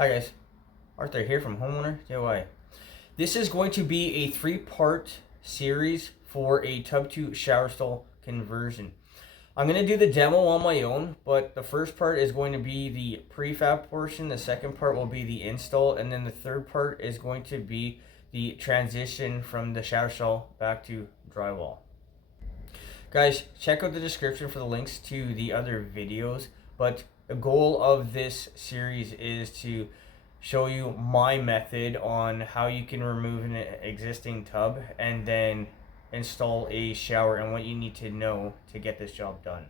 Hi guys, Arthur here from Homeowner DIY. This is going to be a 3-part series for a tub to shower stall conversion. I'm going to do the demo on my own, but the first part is going to be the prefab portion, the second part will be the install, and then the third part is going to be the transition from the shower stall back to drywall. Guys, check out the description for the links to the other videos, but the goal of this series is to show you my method on how you can remove an existing tub and then install a shower and what you need to know to get this job done.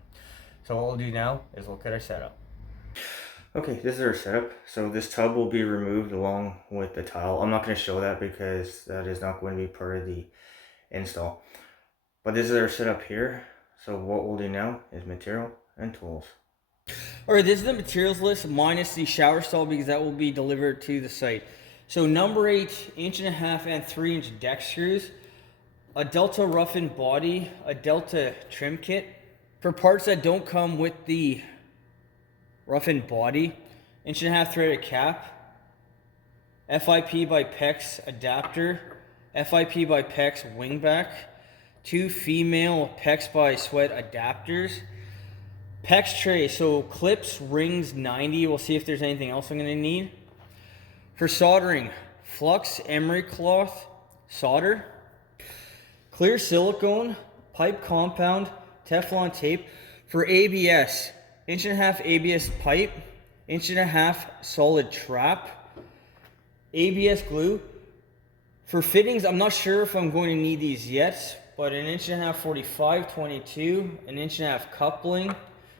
So what we'll do now is look at our setup. Okay, this is our setup. So this tub will be removed along with the tile. I'm not going to show that because that is not going to be part of the install. But this is our setup here. So what we'll do now is material and tools. Alright, this is the materials list minus the shower stall because that will be delivered to the site. So number 8, 1.5 inch and 3-inch deck screws, a Delta roughened body, a Delta trim kit. For parts that don't come with the roughened body, 1.5 inch threaded cap, FIP by PEX adapter, FIP by PEX wingback, 2 female PEX by Sweat adapters, PEX tray, so clips, rings, 90. We'll see if there's anything else I'm going to need. For soldering, Flux, Emery cloth, solder, clear silicone, pipe compound, Teflon tape. For ABS, 1.5 inch ABS pipe, 1.5 inch solid trap, ABS glue. For fittings, I'm not sure if I'm going to need these yet, but 1.5 inch 45, 22, 1.5 inch coupling,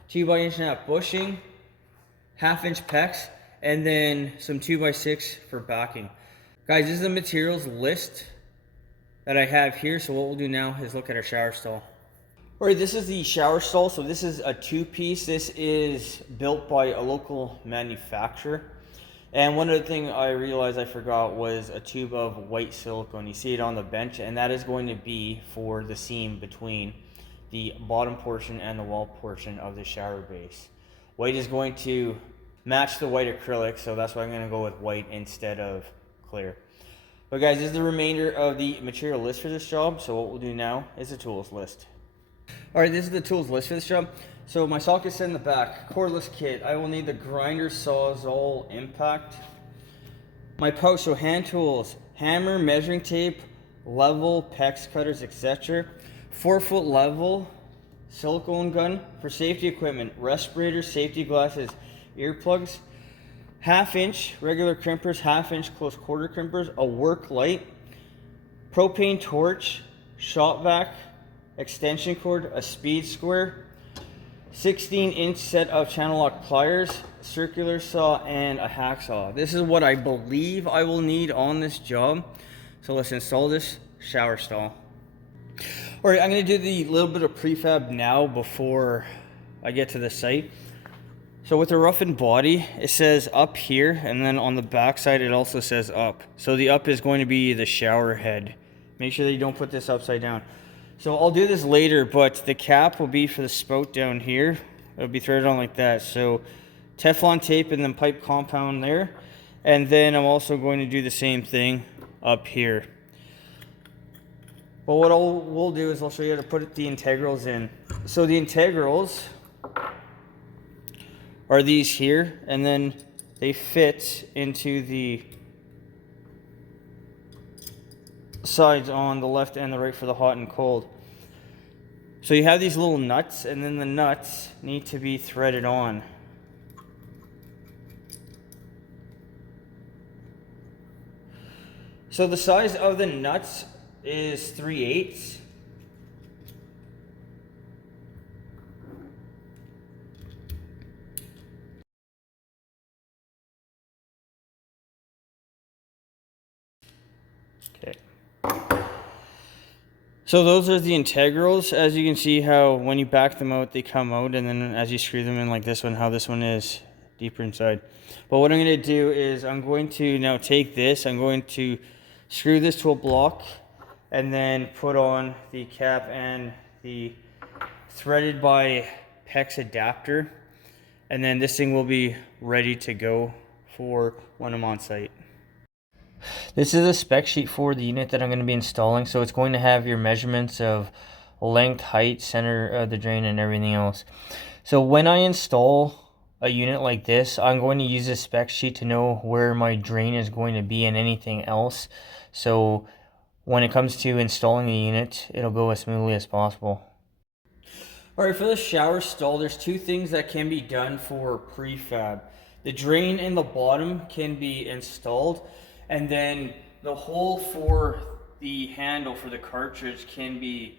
2 by 1.5 inch bushing, 1/2 inch PEX, and then some 2x6 for backing. Guys, this is the materials list that I have here. So what we'll do now is look at our shower stall. All right, this is the shower stall. So this is a 2-piece. This is built by a local manufacturer. And one other thing I realized I forgot was a tube of white silicone. You see it on the bench, and that is going to be for the seam between the bottom portion and the wall portion of the shower base. White is going to match the white acrylic, so that's why I'm going to go with white instead of clear. But guys, this is the remainder of the material list for this job. So what we'll do now is the tools list. All right, this is the tools list for this job. So my socket's in the back, cordless kit. I will need the grinder, sawzall, impact. My pouch, so hand tools, hammer, measuring tape, level, PEX cutters, etc. 4-foot level, silicone gun. For safety equipment, respirator, safety glasses, earplugs. 1/2 inch regular crimpers, 1/2 inch close quarter crimpers, a work light, propane torch, shop vac, extension cord, a speed square, 16-inch set of channel lock pliers, circular saw, and a hacksaw. This is what I believe I will need on this job. So let's install this shower stall. All right, I'm going to do the little bit of prefab now before I get to the site. So with the roughened body, it says up here, and then on the back side it also says up. So the up is going to be the shower head. Make sure that you don't put this upside down. So I'll do this later, but the cap will be for the spout down here. It'll be threaded on like that. So Teflon tape and then pipe compound there. And then I'm also going to do the same thing up here. But what we'll do is I'll show you how to put the integrals in. So the integrals are these here, and then they fit into the sides on the left and the right for the hot and cold. So you have these little nuts, and then the nuts need to be threaded on. So the size of the nuts is 3/8. Okay. So those are the integrals. As you can see how when you back them out, they come out, and then as you screw them in like this one, how this one is deeper inside. But what I'm going to do is I'm going to now take this, I'm going to screw this to a block, and then put on the cap and the threaded by PEX adapter, and then this thing will be ready to go for when I'm on site. This is a spec sheet for the unit that I'm going to be installing, so it's going to have your measurements of length, height, center of the drain, and everything else. So when I install a unit like this, I'm going to use this spec sheet to know where my drain is going to be and anything else. So when it comes to installing the unit, it'll go as smoothly as possible. Alright, for the shower stall, there's two things that can be done for prefab. The drain in the bottom can be installed, and then the hole for the handle for the cartridge can be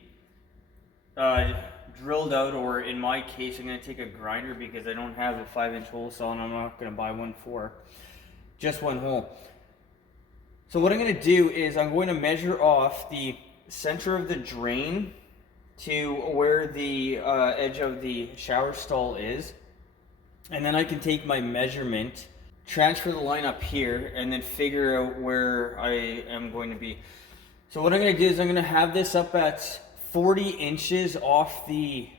drilled out, or in my case, I'm going to take a grinder because I don't have a 5-inch hole saw and I'm not going to buy one for just one hole. So what I'm going to do is I'm going to measure off the center of the drain to where the edge of the shower stall is, and then I can take my measurement, transfer the line up here, and then figure out where I am going to be. So what I'm going to do is I'm going to have this up at 40 inches off the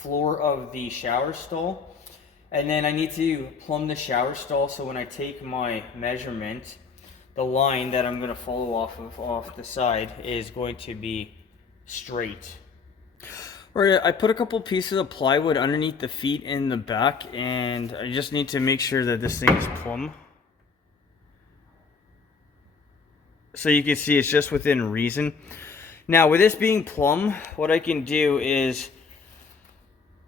floor of the shower stall, and then I need to plumb the shower stall, so when I take my measurement, the line that I'm going to follow off the side is going to be straight. Alright, I put a couple pieces of plywood underneath the feet in the back, and I just need to make sure that this thing is plumb. So you can see it's just within reason. Now with this being plumb, what I can do is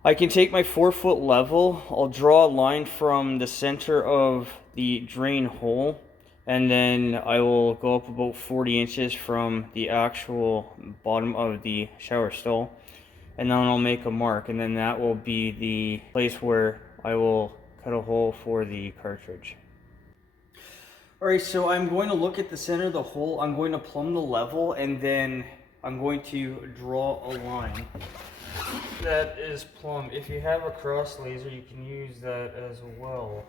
I can take my 4-foot level, I'll draw a line from the center of the drain hole, and then I will go up about 40 inches from the actual bottom of the shower stall. And then I'll make a mark, and then that will be the place where I will cut a hole for the cartridge. Alright, so I'm going to look at the center of the hole, I'm going to plumb the level, and then I'm going to draw a line that is plumb. If you have a cross laser, you can use that as well.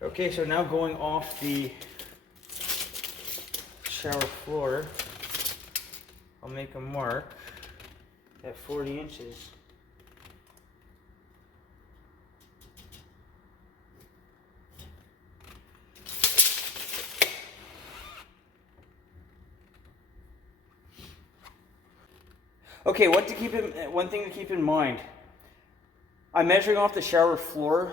Okay, so now going off the shower floor, I'll make a mark at 40 inches. Okay, one thing to keep in mind. I'm measuring off the shower floor.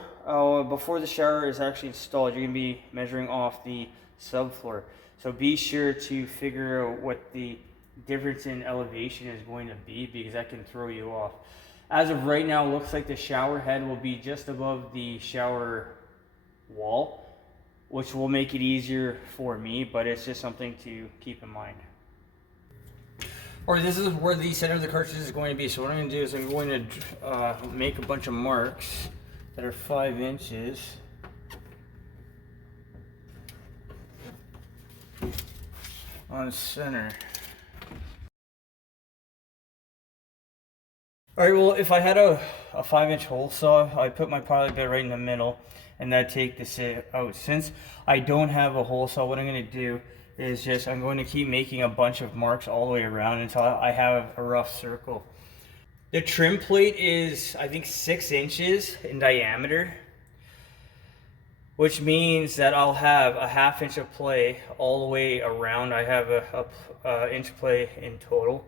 Before the shower is actually installed, you're going to be measuring off the subfloor. So be sure to figure out what the difference in elevation is going to be, because that can throw you off. As of right now, it looks like the shower head will be just above the shower wall, which will make it easier for me, but it's just something to keep in mind. Or this is where the center of the cartridge is going to be. So what I'm going to do is I'm going to make a bunch of marks that are 5 inches. On the center. Alright, well, if I had a 5-inch hole saw, I'd put my pilot bit right in the middle, and that'd take this out. Since I don't have a hole saw, what I'm going to do is I'm going to keep making a bunch of marks all the way around until I have a rough circle. The trim plate is, I think, 6 inches in diameter, which means that I'll have a 1/2 inch of play all the way around. I have a inch play in total.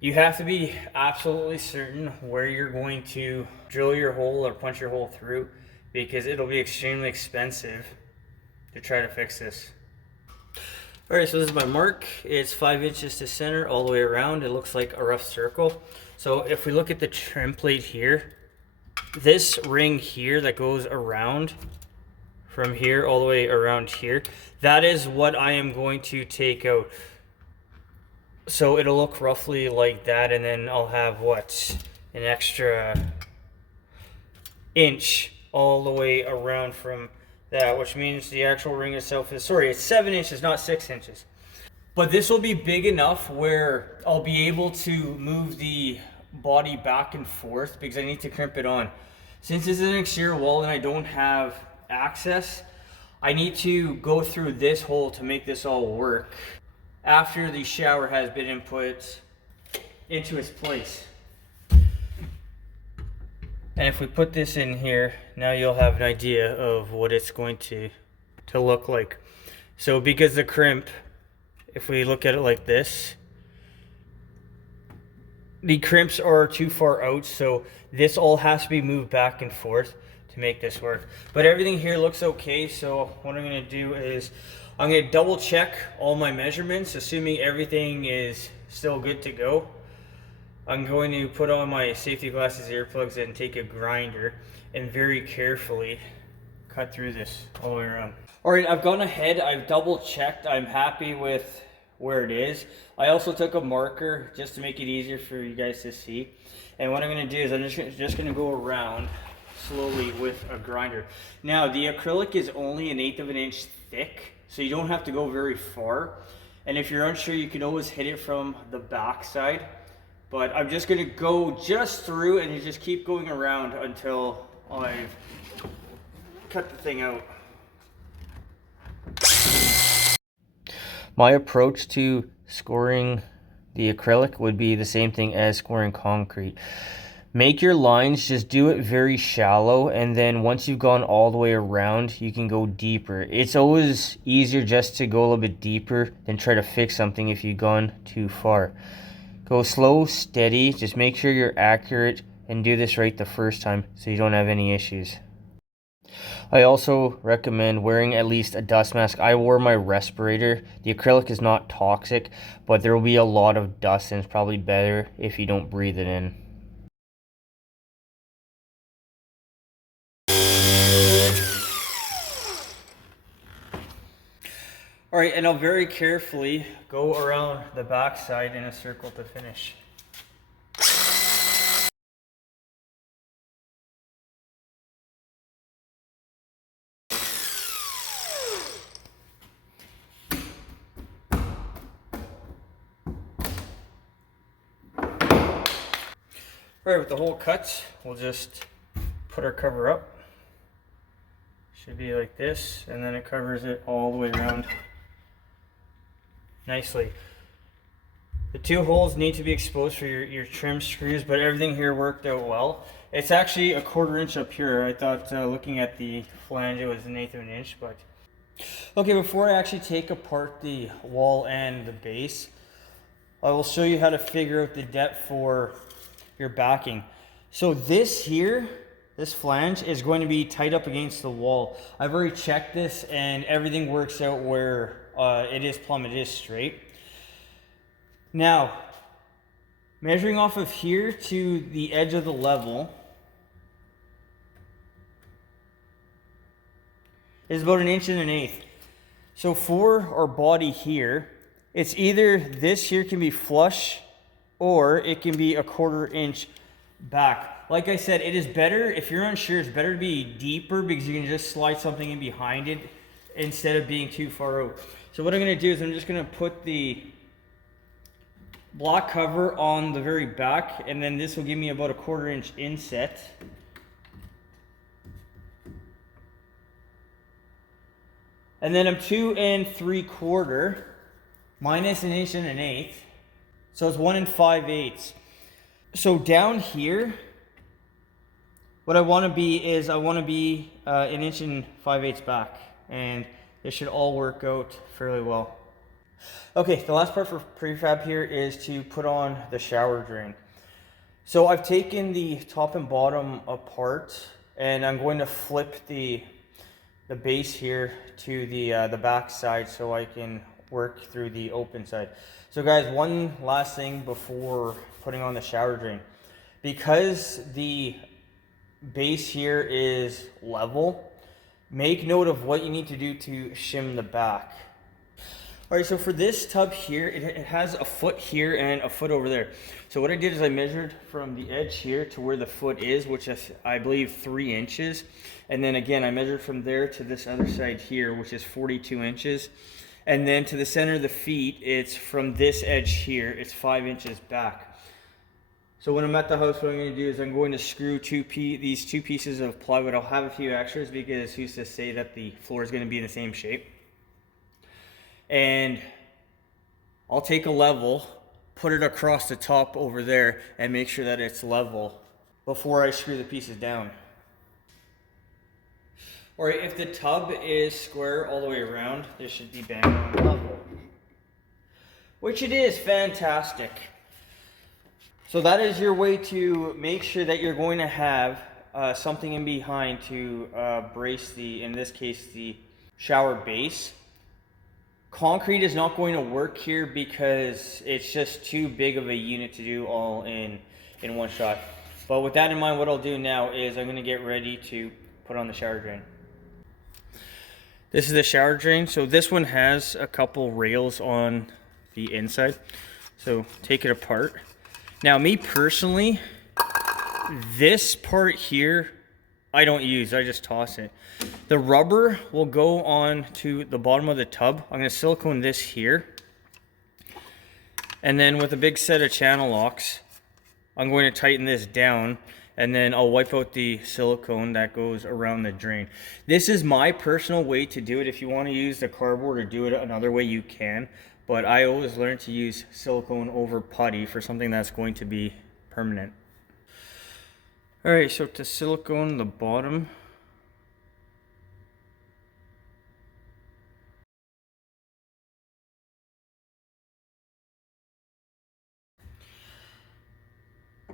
You have to be absolutely certain where you're going to drill your hole or punch your hole through, because it'll be extremely expensive to try to fix this. Alright, so this is my mark. It's 5 inches to center all the way around. It looks like a rough circle. So if we look at the trim plate here, this ring here that goes around from here all the way around here, that is what I am going to take out. So it'll look roughly like that, and then I'll have an extra inch all the way around from that, which means the actual ring itself is, it's 7 inches, not 6 inches. But this will be big enough where I'll be able to move the body back and forth, because I need to crimp it on. Since this is an exterior wall and I don't have access, I need to go through this hole to make this all work after the shower has been input into its place. And if we put this in here, now you'll have an idea of what it's going to look like. So because the crimp, if we look at it like this, the crimps are too far out, so this all has to be moved back and forth to make this work. But everything here looks okay, so what I'm gonna do is I'm gonna double check all my measurements, assuming everything is still good to go. I'm going to put on my safety glasses, earplugs, and take a grinder and very carefully cut through this all the way around. All right, I've gone ahead, I've double checked, I'm happy with where it is. I also took a marker just to make it easier for you guys to see. And what I'm gonna do is I'm just gonna go around slowly with a grinder. Now, the acrylic is only 1/8 of an inch thick, so you don't have to go very far. And if you're unsure, you can always hit it from the back side. But I'm just gonna go just through and you just keep going around until I've cut the thing out. My approach to scoring the acrylic would be the same thing as scoring concrete. Make your lines, just do it very shallow, and then once you've gone all the way around, you can go deeper. It's always easier just to go a little bit deeper than try to fix something if you've gone too far. Go slow, steady, just make sure you're accurate and do this right the first time so you don't have any issues. I also recommend wearing at least a dust mask. I wore my respirator. The acrylic is not toxic, but there will be a lot of dust and it's probably better if you don't breathe it in. All right, and I'll very carefully go around the back side in a circle to finish. All right, with the hole cut, we'll just put our cover up. Should be like this, and then it covers it all the way around nicely. The two holes need to be exposed for your trim screws, but everything here worked out well. It's actually a 1/4 inch up here. I thought looking at the flange it was 1/8 of an inch, but okay, before I actually take apart the wall and the base, I will show you how to figure out the depth for your backing. So this here, this flange is going to be tight up against the wall. I've already checked this and everything works out where it is plumb, it is straight. Now, measuring off of here to the edge of the level is about 1.1 inches. So for our body here, it's either this here can be flush or it can be a 1/4 inch back. Like I said, it is better, if you're unsure, it's better to be deeper because you can just slide something in behind it instead of being too far out. So what I'm gonna do is I'm just gonna put the block cover on the very back, and then this will give me about a 1/4 inch inset. And then I'm 2 3/4 minus 1.1 inches. So it's 1 5/8. So down here, what I want to be is I want to be 1 5/8 back, and this should all work out fairly well. Okay, the last part for prefab here is to put on the shower drain. So I've taken the top and bottom apart, and I'm going to flip the base here to the back side so I can work through the open side. So guys, one last thing before putting on the shower drain. Because the base here is level, make note of what you need to do to shim the back. All right, so for this tub here, it has a foot here and a foot over there. So what I did is I measured from the edge here to where the foot is, which is, I believe, 3 inches. And then again, I measured from there to this other side here, which is 42 inches. And then to the center of the feet, it's from this edge here, it's 5 inches back. So when I'm at the house, what I'm going to do is I'm going to screw these two pieces of plywood. I'll have a few extras because who's to say that the floor is going to be in the same shape. And I'll take a level, put it across the top over there, and make sure that it's level. before I screw the pieces down. Or if the tub is square all the way around, this should be bang on level. Which it is, fantastic. So that is your way to make sure that you're going to have something in behind to brace the, in this case, the shower base. Concrete is not going to work here because it's just too big of a unit to do all in one shot. But with that in mind, what I'll do now is I'm going to get ready to put on the shower drain. This is the shower drain. So this one has a couple rails on the inside. So take it apart. Now me personally, this part here, I don't use, I just toss it. The rubber will go on to the bottom of the tub. I'm going to silicone this here. And then with a big set of channel locks, I'm going to tighten this down. And then I'll wipe out the silicone that goes around the drain. This is my personal way to do it. If you want to use the cardboard or do it another way, you can. But I always learn to use silicone over putty for something that's going to be permanent. Alright, so to silicone the bottom,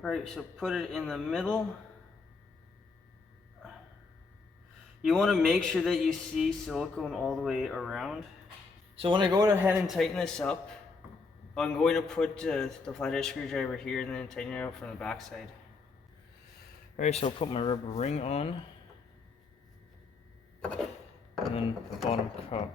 alright, so put it in the middle. You want to make sure that you see silicone all the way around. So when I go ahead and tighten this up, I'm going to put the flathead screwdriver here and then tighten it out from the back side. Alright, so I'll put my rubber ring on. And then the bottom cup.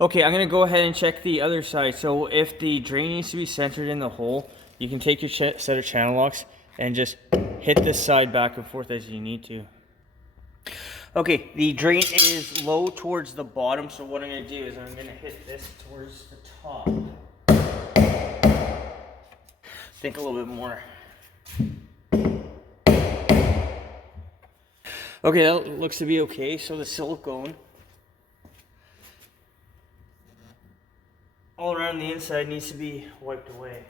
Okay, I'm going to go ahead and check the other side. So if the drain needs to be centered in the hole, you can take your set of channel locks and just hit this side back and forth as you need to. Okay, the drain is low towards the bottom, so what I'm going to do is I'm going to hit this towards the top. Think a little bit more. Okay, that looks to be okay. So the silicone all around the inside needs to be wiped away.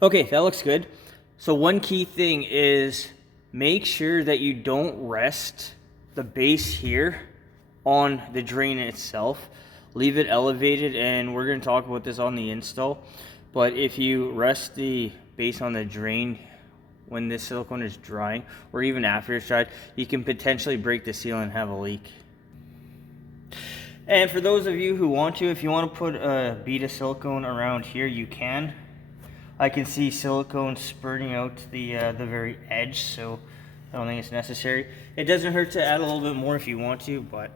Okay, that looks good. So one key thing is make sure that you don't rest the base here on the drain itself. Leave it elevated, and we're going to talk about this on the install. But if you rest the base on the drain when this silicone is drying, or even after it's dried, you can potentially break the seal and have a leak. And for those of you who want to, if you want to put a bead of silicone around here, you can. I can see silicone spurting out the very edge, so I don't think it's necessary. It doesn't hurt to add a little bit more if you want to, but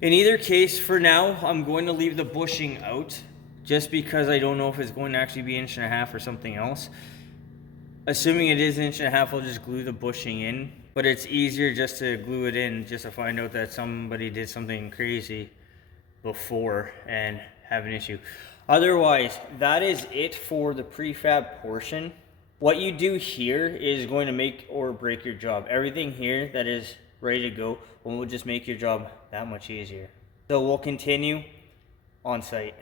in either case, for now, I'm going to leave the bushing out just because I don't know if it's going to actually be 1.5 inches or something else. Assuming it is 1.5 inches, I'll just glue the bushing in, but it's easier just to glue it in just to find out that somebody did something crazy before and have an issue. Otherwise, that is it for the prefab portion. What you do here is going to make or break your job. Everything here that is ready to go will just make your job that much easier. So we'll continue on site.